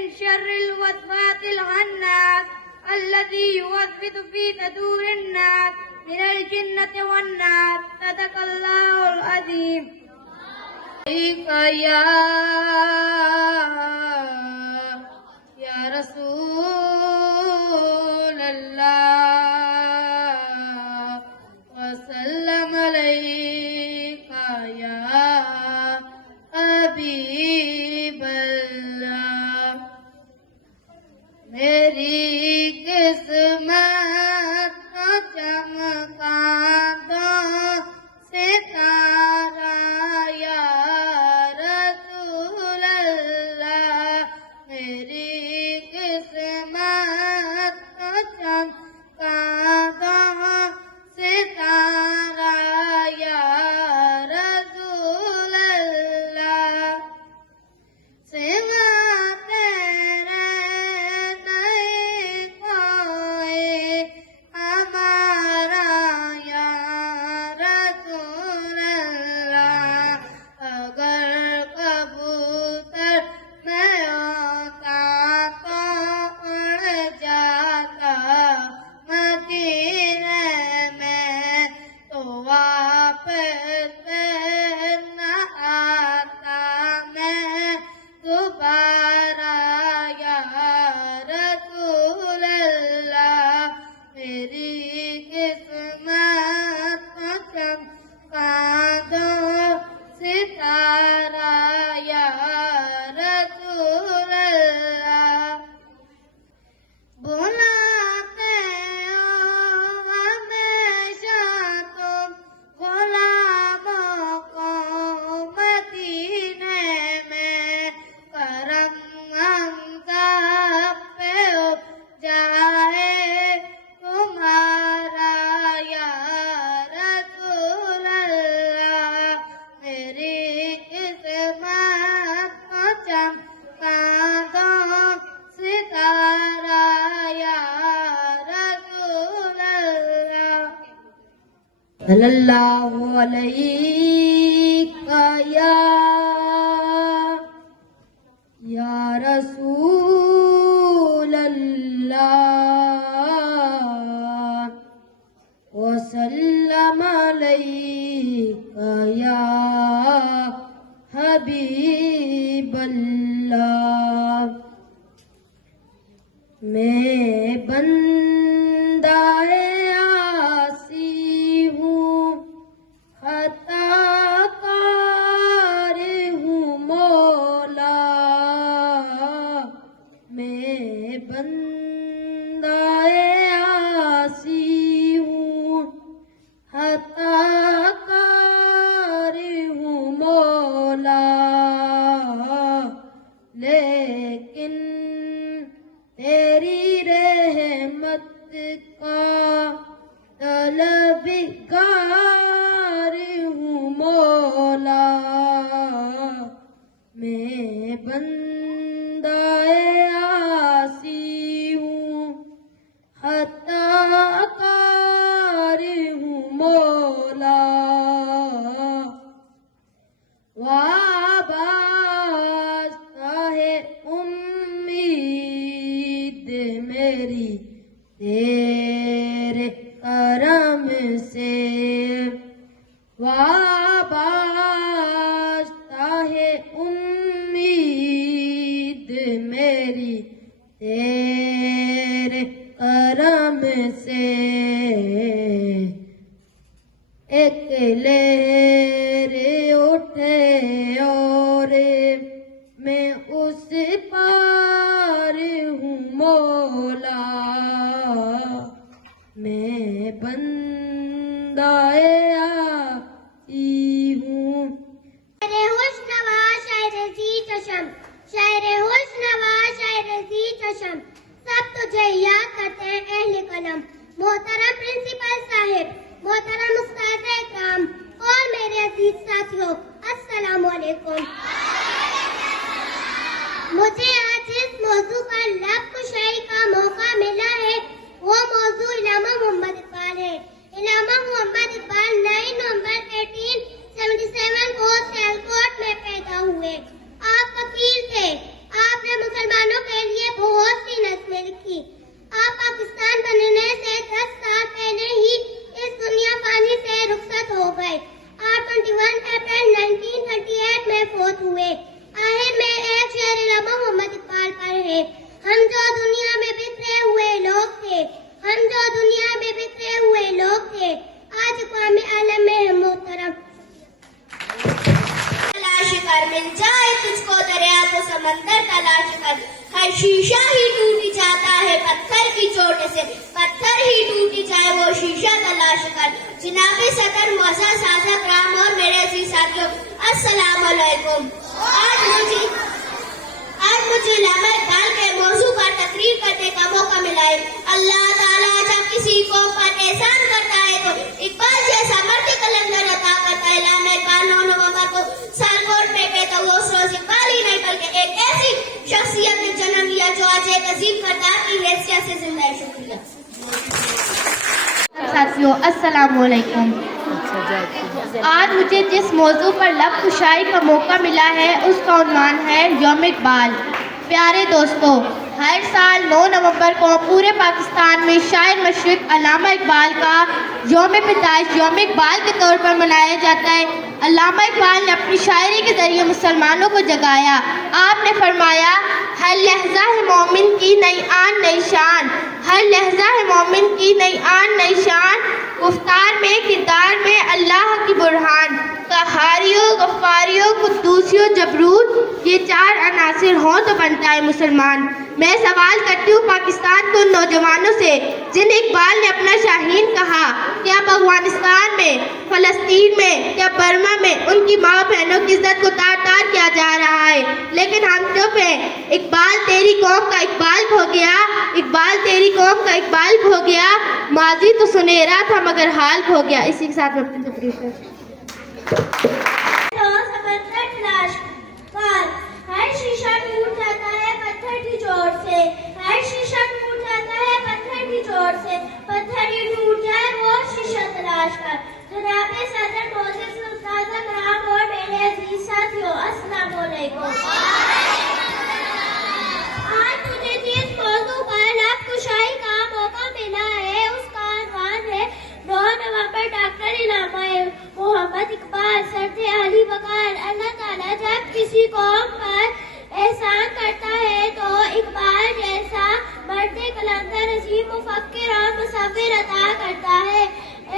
من شر الوسواس الخناس الذي يوسوس في صدور الناس من الجنة والناس. صدق الله العظيم. یا رسول اللہ وسلم علیک یا حبیب اللہ. میری قسمت کو چمکاندو ستارہ یا رسول اللہ. میری قسمت کو چمکاندو ستارہ یا رسول اللہ. سوا تیرے نہیں کوئی ہمارا یا رسول اللہ. اگر کبوتر میں ہوتا تو اڑ جاتا مدینے میں تو واپس نہ آتا میں دوبارہ یا رسول اللہ. میری قسمت کو چمکا دو ستارہ یا رسول اللہ. بلاتے ہو ہمیشہ تم غلاموں کو مدینے میں. کرم ہم سب پہ ہو جائے تمہارا یا رسول اللہ. میری قسمت کو چمکا دو ستارہ یا رسول اللہ. صلی اللہ علیہ یا رسول اللہ وسلم علیک یا حبیب اللہ. میں بندہ عاصی ہوں خطا کار ہوں مولا. میں بندہ عاصی ہوں خطا کار ہوں مولا. لیکن تیری رحمت کا طلبگار ہوں مولا. میں بندہ عاصی ہوں خطا کار ہوں مولا. وابستہ ہے امید شیشہ ہی ٹوٹ جاتا ہے پتھر کی چوٹ سے، پتھر ہی ٹوٹ جائے وہ شیشہ تلاش کر۔ جناب صدر، معزز سادہ کرام اور میرے عزیز ساتھیوں، السلام علیکم۔ آج مجھے علامہ اقبال کے موضوع پر تقریر کرنے کا موقع ملا ہے۔ اللہ تعالیٰ جب کسی قوم پر احسان کرتا ہے تو اقبال جیسا مرد قلندر عطا کرتا ہے۔ علامہ اقبال 9 نومبر کو سالکوٹ میں پیدا ہوا۔ اس روز اقبال ہی نہیں بلکہ ایک ایسی شخصیت نے جنم لیا جو آج ایک عظیم کردار کی حیثیت سے زندہ ہے۔ شکریہ ساتھیوں، السلام علیکم۔ آج مجھے جس موضوع پر لب کشائی کا موقع ملا ہے اس کا عنوان ہے یوم اقبال۔ پیارے دوستو، ہر سال 9 نومبر کو پورے پاکستان میں شاعر مشرق علامہ اقبال کا یوم پیدائش یوم اقبال کے طور پر منایا جاتا ہے۔ علامہ اقبال نے اپنی شاعری کے ذریعے مسلمانوں کو جگایا۔ آپ نے فرمایا، ہر لہجہ ہے مومن کی نئی آن نئی شان، ہر لہجہ ہے مومن کی نئی آن نئی شان، گفتار میں کردار میں اللہ کی برہان، قہاریو غفاریو قدوسیو جبروت، یہ 4 عناصر ہوں تو بنتا ہے مسلمان۔ میں سوال کرتی ہوں پاکستان کے نوجوانوں سے جن اقبال نے اپنا شاہین کہا، کیا افغانستان میں، فلسطین میں، کیا برما میں ان کی ماں بہنوں کی عزت کو تار تار کیا جا رہا ہے؟ لیکن ہم چپ ہیں۔ اقبال تیری قوم کا اقبال کھو گیا، اقبال تیری قوم کا اقبال کھو گیا، ماضی تو سنہرا تھا مگر حال کھو گیا۔ اسی کے ساتھ میں اپنی تقریر کرتی ہوں۔ ہر شیشہ ٹوٹ جاتا ہے پتھر کی چوٹ سے، ہر شیشہ ٹوٹ جاتا ہے پتھر کی چوٹ سے، پتھر ہی ٹوٹ جائے وہ شیشہ تلاش کر۔ جناب صدر، معزز سادہ کرام اور میرے عزیز ساتھیوں، السلام علیکم۔ آج مجھے جس موضوع پر لب کشائی کا موقع ملا ہے اس کا عنوان ہے 9 نومبر ڈاکٹر علامہ محمد اقبال سرد علی وقار۔ اللہ تعالیٰ جب کسی قوم پر احسان کرتا ہے تو اقبال جیسا مرد قلندر عظیم مفکر اور مصور عطا کرتا ہے۔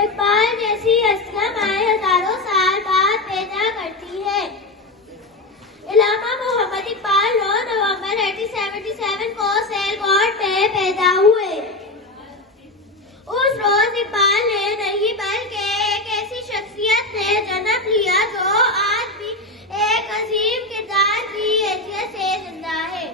اقبال جیسی ہستیاں مائیں ہزاروں سال بعد پیدا کرتی ہے۔ علامہ محمد اقبال 9 نومبر 1877 کو سیلکوٹ میں پیدا ہوئے۔ اس روز اقبال نے نہیں بلکہ ایک ایسی شخصیت نے جنم لیا جو آج بھی ایک عظیم کردار کی حیثیت سے زندہ ہے۔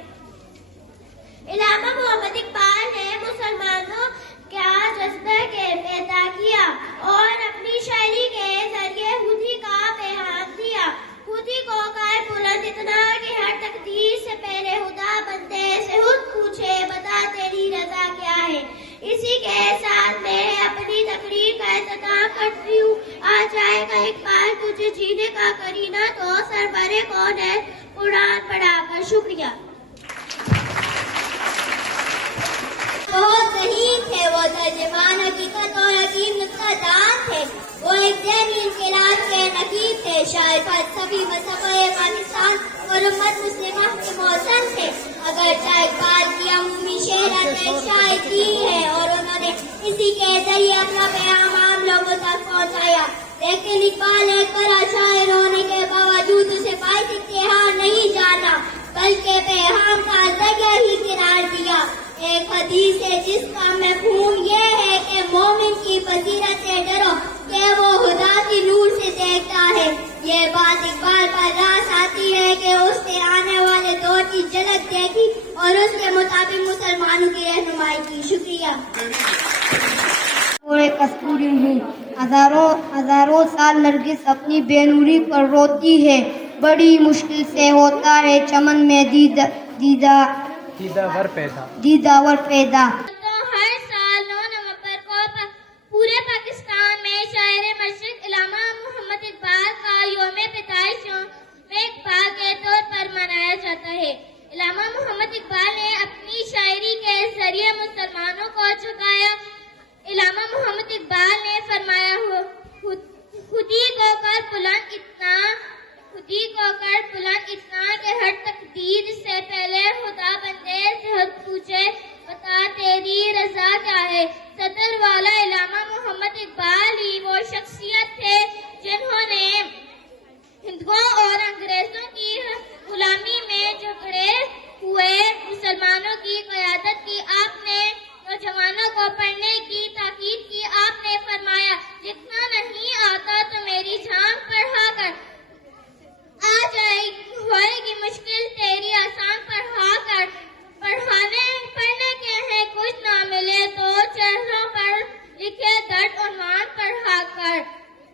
علامہ محمد اقبال نے مسلمانوں کا جذبہ پیدا کیا اور اپنی شاعری کے ذریعے خودی کا پیغام دیا۔ خودی کو کر بلند اتنا کہ ہر تقدیر سے پہلے خدا بندے سے خود پوچھے، بتا تیری رضا کیا ہے۔ اسی کے ساتھ میں اپنی تقریر کا اختتام کرتی ہوں۔ آ جائے گا اقبال تجھے جینے کا کرینہ تو سرورے کون ہے قرآن پڑھا کر۔ شکریہ۔ بہت نہیں تھے وہ ترجمان حقیقت اور حکیم نکتہ دان تھے، وہ ایک ذہنی انقلاب کے نقیب تھے، شاعر فلسفی مصفی پاکستان اور امت مسلمہ کے موزن تھے۔ اگرچہ اقبال کی عمومی شہرت ایک شاعر کی ہے اور انہوں نے اسی کے ذریعے اپنا پیغام عام لوگوں تک پہنچایا، لیکن اقبال ایک بڑا شاعر ہونے کے باوجود اسے باعث افتخار نہیں جانا بلکہ پیغام کا ذریعہ ہی قرار دیا۔ ایک حدیث ہے جس کا مفہوم یہ ہے کہ مومن کی بصیرت سے ڈرو کہ وہ خدا کی نور سے دیکھتا ہے۔ یہ بات اقبال پر راس آتی ہے کہ اس نے آنے والے دور کی جھلک دیکھی اور اس کے مطابق مسلمانوں کی رہنمائی کی۔ شکریہ۔ کستوری ہوں، ہزاروں سال نرگس اپنی بے نوری پر روتی ہے، بڑی مشکل سے ہوتا ہے چمن میں دیداور پیدا۔ تو ہر سال 9 نومبر کو پورے پاکستان میں شاعر مشرق علامہ محمد اقبال کا یوم پیدائش یوم اقبال کے طور پر منایا جاتا ہے۔ علامہ محمد اقبال نے اپنی شاعری کے ذریعے مسلمانوں کو جگایا۔ علامہ محمد اقبال نے فرمایا، خودی کو کر بلند اتنا کہ ہر تقدیر سے پہلے خدا بندے سے خود پوچھے، بتا تیری رضا کیا ہے۔ صدر والا علامہ محمد اقبال ہی وہ شخصیت تھے جنہوں نے ہندوؤں اور انگریزوں کی غلامی میں جھگڑے ہوئے مسلمانوں کی قیادت کی آپ نے، نوجوانوں کو پڑھنے کی تاکید کی آپ نے فرمایا جتنا نہیں آتا تو میری جان پڑھا کر، آ جائے گی مشکل تیری آسان پڑھا کر، پڑھنے کے ہیں کچھ نہ ملے تو چہروں پر لکھے درد عنوان پڑھا کر۔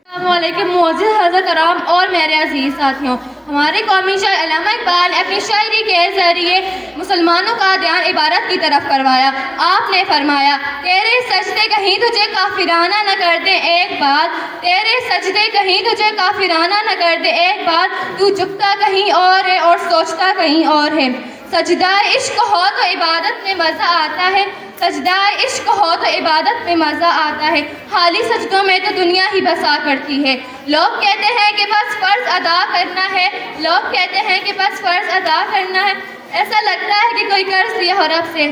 السلام علیکم معزز حضرت کرام اور میرے عزیز ساتھیوں، ہمارے قومی شاعر علامہ اقبال نے اپنی شاعری کے ذریعے مسلمانوں کا دھیان عبادت کی طرف کروایا۔ آپ نے فرمایا تیرے سجدے کہیں تجھے کافرانہ نہ کر دے ایک بار، تیرے سجدے کہیں تجھے کافرانہ نہ کر دے ایک بار، تو جھکتا کہیں اور ہے اور سوچتا کہیں اور ہے۔ سجدہ عشق ہو تو عبادت میں مزہ آتا ہے، سجدہ عشق ہو تو عبادت میں مزہ آتا ہے، خالی سجدوں میں تو دنیا ہی بسا کرتی ہے۔ لوگ کہتے ہیں کہ بس فرض ادا کرنا ہے، لوگ کہتے ہیں کہ بس فرض ادا کرنا ہے، ایسا لگتا ہے کہ کوئی قرض لیا ہو رب سے۔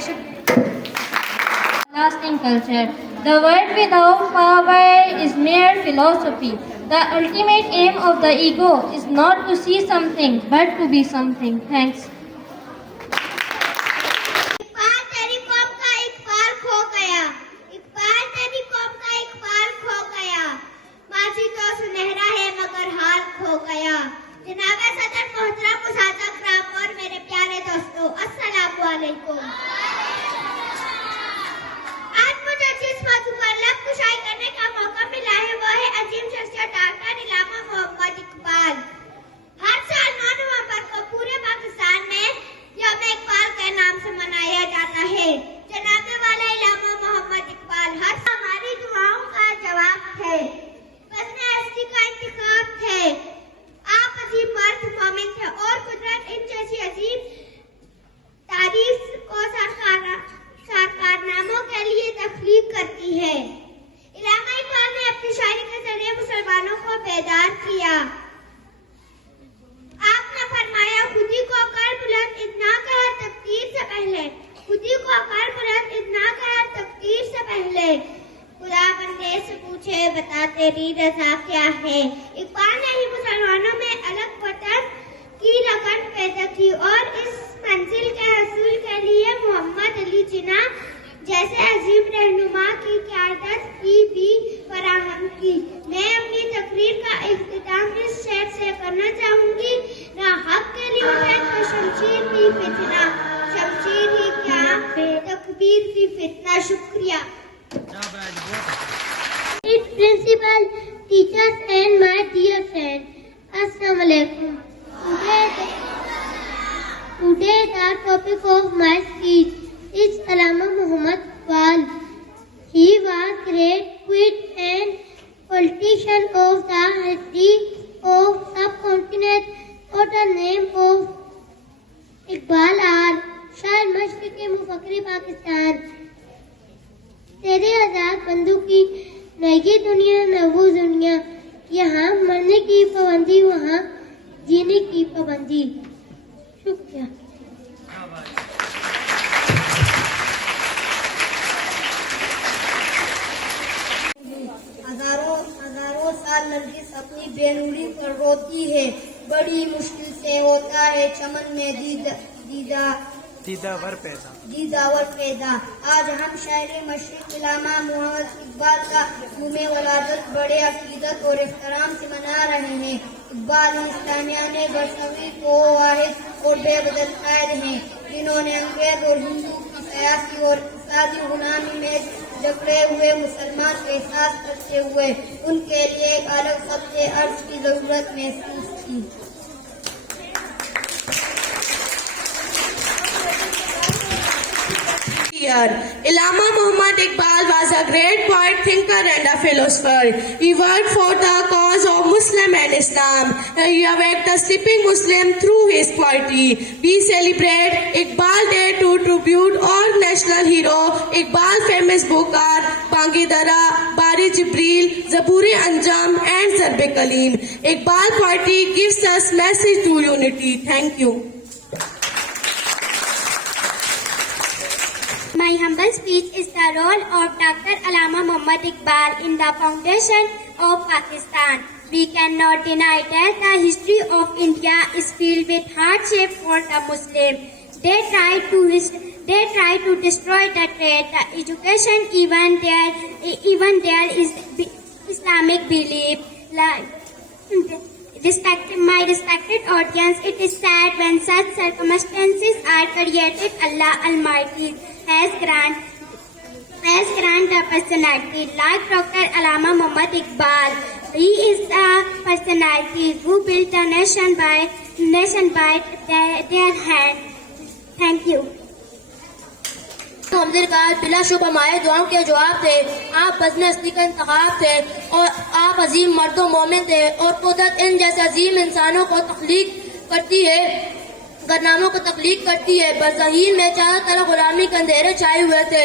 Lasting culture. The word without power is mere philosophy. The ultimate aim of the ego is not to see something but to be something. Thanks. Iqbal تیری قوم کا اقبال کھو گیا، اقبال تیری قوم کا اقبال کھو گیا، ماضی تو سنہرا ہے مگر حال کھو گیا۔ جناب صدر محترم اساتذہ کرام اور میرے پیارے دوستو، السلام علیکم۔ آج مجھے جس موضوع پر لب کشائی کرنے کا موقع ملا ہے وہ ہے عظیم شخصیت ڈاکٹر علامہ محمد اقبال۔ ہر سال 9 نومبر کو پورے پاکستان میں یوم اقبال کے نام سے منایا جاتا ہے۔ جناب والا علامہ محمد اقبال ہر ہماری دعاؤں کا جواب تھے، وزن ہستی کا انتخاب تھے، آپ عظیم مرد مومن تھے اور قدرت ان جیسی عظیم تاریخ کو کارناموں کے لیے تخلیق کرتی ہے۔ علامہ اقبال نے اپنی شاعری کے ذریعے مسلمانوں کو بیدار کیا۔ آپ نے فرمایا خودی کو کر بلند اتنا کہا تقدیر سے پہلے، خودی کو کر بلند اتنا کہا تقدیر سے پہلے، خدا بندے سے پوچھے بتا تیری رضا کیا ہے۔ اقبال نے ہی مسلمانوں میں الگ وطن کی لگن پیدا کی اور اس منزل کے حصول کے لیے محمد علی جناح جیسے عظیم رہنما کی قیادت کی بھی فراہم کی۔ میں اپنی تقریر کا اختتام اس شعر سے کرنا چاہوں گی، نہ حق کے لیے اٹھے تو شمشیر بھی فتنہ، شمشیر ہی کیا تکبیر بھی فتنہ۔ شکریہ۔ Principal, teachers and my dear friends, Assalamu alaikum. Today the topic of my speech is Allama Muhammad Iqbal. He was great poet and politician of the history of subcontinent. Or the name of Iqbal are شاعر مشرقی مفکر پاکستان، تیرے آزاد بندوں کی نئی دنیا نہ وہ دنیا، یہاں مرنے کی پابندی وہاں جینے کی پابندی۔ شکریہ۔ ہزاروں سال نرگس اپنی بے نوری پر روتی ہے، بڑی مشکل سے ہوتا ہے چمن میں دیداور پیدا۔ آج ہم شاعر مشرق علامہ محمد اقبال کا یوم ولادت بڑے عقیدت اور احترام سے منا رہے ہیں۔ اقبال اسلامیان برصغیر کو واحد اور بے بدل قائد ہیں، جنہوں نے انگریز اور ہندو کی سیاسی اور اقتصادی غلامی میں جکڑے ہوئے مسلمان کا احساس کرتے ہوئے ان کے لیے ایک الگ خط عرض کی ضرورت محسوس کی۔ Allama Muhammad Iqbal was a great poet, thinker and a philosopher. He worked for the cause of Muslim and Islam. He awakened the sleeping Muslim through his poetry. We celebrate Iqbal Day to tribute our national hero. Iqbal's famous books are Bangi Dara, Bari Jibril, Zaburi Anjam and Zarbe Kalim. Iqbal poetry gives us message to unity. Thank you. My humble speech is the role of Dr. Allama Muhammad Iqbal in the foundation of Pakistan. We cannot deny that the history of India is filled with hardship for the Muslim. They try to destroy the trade, the education, even there is Islamic belief. My respected audience, it is sad when such circumstances are created. Allah Almighty has granted a personality like Dr. Allama Muhammad Iqbal. He is a personality who built a nation by their hand. Thank you. حمدر کا بلا شبہ ہمارے دعاؤں کے جواب تھے. آپ بزم اصلی کا انتخاب تھے اور آپ عظیم مرد و مومن تھے اور قدرت ان جیسے عظیم انسانوں کو تخلیق کرتی ہے، کارناموں کو تخلیق کرتی ہے. برزخیر میں چاروں طرف غلامی کے اندھیرے چھائے ہوئے تھے،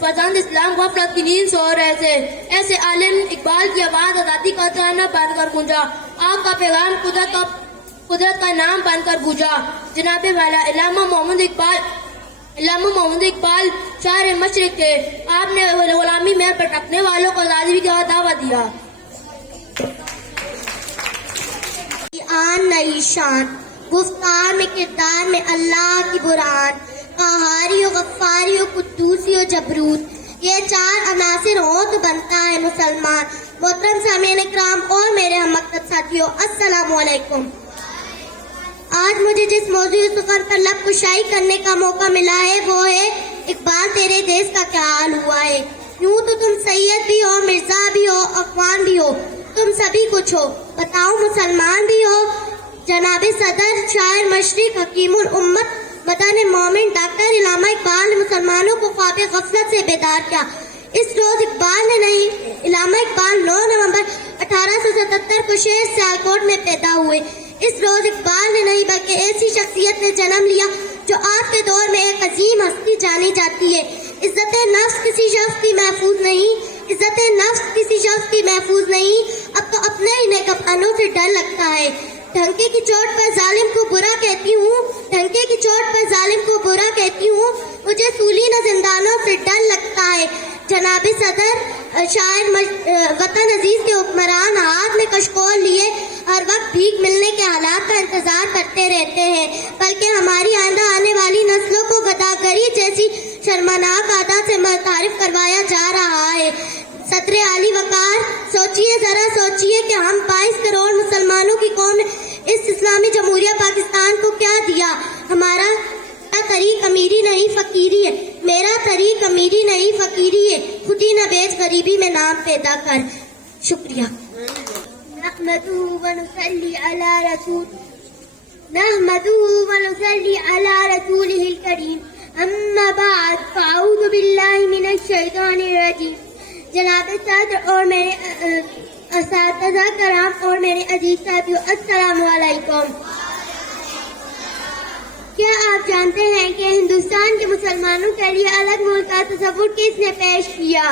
فرزند اسلام غفلت کی نیند سو رہے تھے. ایسے عالم اقبال کی آواز آزادی کا ترانہ بن کر گونجا، آپ کا پیغام قدرت کا نام بن کر گونجا. جناب والا علامہ محمد اقبال شاعر مشرق تھے. آپ نے غلامی میں بھٹکنے والوں کو آزادی کا دعویٰ دیا. نئی شان گفتار میں کردار میں اللہ کی برہان، قہاری و غفاری و قدوسی و جبروت، یہ چار عناصر ہوں تو بنتا ہے مسلمان. محترم سامعین کرام اور میرے ہم مکتب ساتھیوں، السلام علیکم. آج مجھے جس موضوع سخن پر لب کشائی کرنے کا موقع ملا ہے وہ ہے اقبال تیرے دیس کا کیا حال ہوا ہے. یوں تو تم سید بھی ہو، مرزا بھی ہو، اخوان بھی ہو، تم سبھی کچھ ہو، بتاؤ مسلمان بھی ہو. جناب صدر شاعر مشرق حکیم الامت مدن مومن ڈاکٹر علامہ اقبال نے مسلمانوں کو خواب غفلت سے بیدار کیا. اس روز اقبال نے نہیں، علامہ اقبال 9 نومبر 1877 کو شہر سیالکوٹ میں پیدا ہوئے. اس روز اقبال نے نہیں بلکہ ایسی شخصیت نے جنم لیا جو آج کے دور میں ایک عظیم ہستی جانی جاتی ہے. عزت نفس کسی شخص کی محفوظ نہیں، عزت نفس کسی شخص کی محفوظ نہیں. اب تو اپنے ہی نیکبانوں سے ڈر لگتا ہے. ڈھنکے کی چوٹ پر ظالم کو برا کہتی ہوں، ڈھنکے کی چوٹ پر ظالم کو برا کہتی ہوں، مجھے سولی نہ زندانوں سے ڈر لگتا ہے. جناب صدر شاعر وطن عزیز کے حکمران ہاتھ میں کشکول لیے ہر وقت بھیک ملنے کے حالات کا انتظار کرتے رہتے ہیں، بلکہ ہماری آئندہ آنے والی نسلوں کو گداگری جیسی شرمناک عادات سے متعارف کروایا جا رہا ہے. صدر عالی وقار، سوچئے ذرا سوچئے کہ ہم 22 کروڑ مسلمانوں کی قوم نے اس اسلامی جمہوریہ پاکستان کو کیا دیا. ہمارا طریق امیری نہیں فقیری ہے، میرا طریق امیری نہیں فقیری ہے. خودی نہ بیچ غریبی میں نام پیدا کر. شکریہ. نحمده ونصلي على رسوله الكريم. أما بعد فأعوذ بالله من الشيطان الرجيم. جناب صدر اور میرے اساتذہ کرام اور میرے عزیز ساتھیوں، السلام علیکم. کیا آپ جانتے ہیں کہ ہندوستان کے مسلمانوں کے لیے الگ ملک کا تصور کس نے پیش کیا؟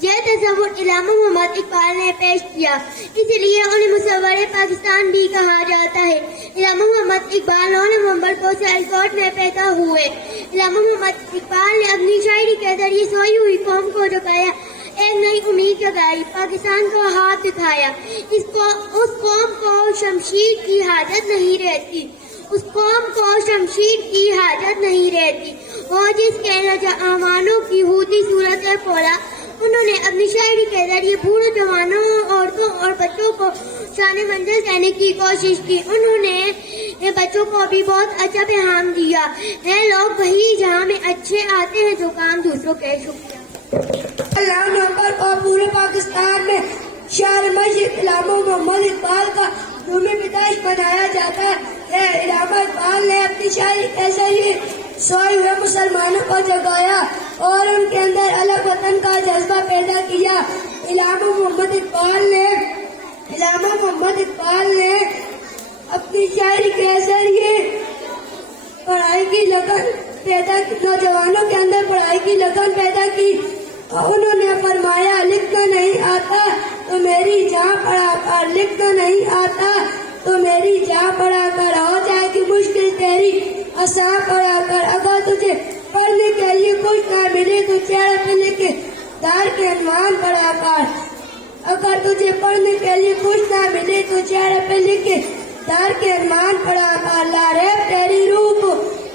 یہ تصور علامہ محمد اقبال نے پیش کیا، اس لیے انہیں مصور پاکستان بھی کہا جاتا ہے. علامہ محمد اقبال 9 نومبر کو سیالکوٹ میں پیدا ہوئے. علامہ محمد اقبال نے اپنی شاعری کے ذریعے سوئی ہوئی قوم کو جگایا، ایک نئی امید جگائی، پاکستان کو ہاتھ دکھایا. اس قوم کو شمشیر کی حاجت نہیں رہتی، اس قوم کو شمشیر کی حاجت نہیں رہتی. وہ جس کے نوجوانوں کی ہودی صورتیں پولا، انہوں نے اپنی شاعری کے ذریعے بوڑھوں، جوانوں، عورتوں اور بچوں کو شان منزل دینے کی کوشش کی. انہوں نے بچوں کو بھی بہت اچھا پیغام دیا ہے، لوگ وہی جہاں میں اچھے آتے ہیں جو کام دوسروں کے. شکریہ. اللہ نمبر اور پورے پاکستان میں شاعر مشرق علامہ محمد اقبال کا یوم پیدائش منایا جاتا ہے. علامہ اقبال نے اپنی شاعری کے ذریعے سوئے ہوئے مسلمانوں کو جگایا اور ان کے اندر الگ وطن کا جذبہ پیدا کیا. علامہ محمد اقبال نے اپنی شاعری کے ذریعے پڑھائی کی لگن پیدا کی، نوجوانوں کے اندر پڑھائی کی لگن پیدا کی. انہوں نے فرمایا، لکھنا نہیں آتا تو میری جاں پڑھا کر، لکھنا نہیں آتا تو میری جاں پڑھا کر، ہو جائے گی مشکل تیری آسان پڑھا کر. اگر تجھے پڑھنے کے لیے کچھ نہ ملے تو چہرے پہ لکھ دار کے عنوان پڑھا کر. اگر تجھے پڑھنے کے لیے کچھ نہ ملے تو چہرے پہ لکھ دار کے عنوان پڑھا کر. لا ریب تیری روح کو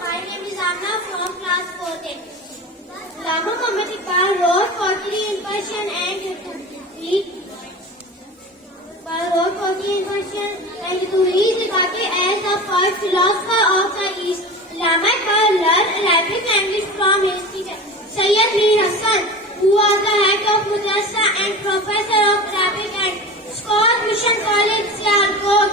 My name is Amna from class 4. Allama Muhammad Iqbal wrote poetry in Persian and Urdu as the first philosopher of the East. Allama Iqbal learned Arabic language from his teacher Sayyid Mir Hassan, who was the head of Madrasa and professor of Arabic at Scott Mission College, Sialkot.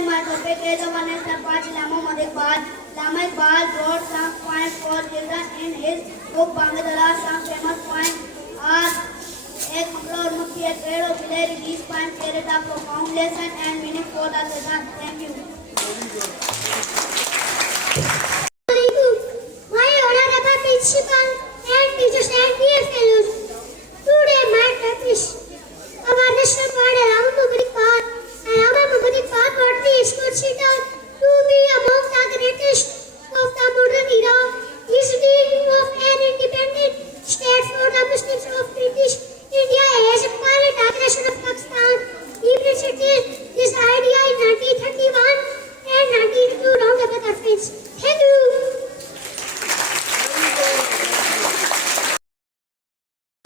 My topic is the one is the part Allama Muhammad Iqbal. Allama Iqbal wrote some poems for children in his book Bangladala. Some famous poems are Ek Makla aur Makki, A Trade of Bilay. These poems carried a profound lesson and meaning for the children. Thank you. My honorable principal and teachers and dear fellows, today my topic is our national poet Allama Muhammad Iqbal. Allama Muhammad Iqbal poetry is considered to be among the greatest of the modern era. His dream of an independent state for the Muslims of British India as a parallel aggression of Pakistan. He presented this idea in 1931 and 1932 round of other friends. Thank you.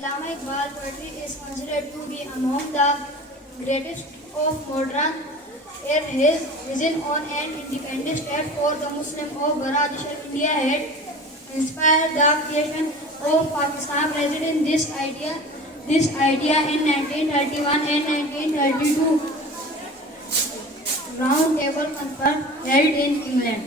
Allama Iqbal poetry is considered to be among the greatest of modern era. His vision on an independent state for the Muslim of Bangladesh and India had inspired the creation of Pakistan. President this idea in 1931 and 1932 round table conference held in England.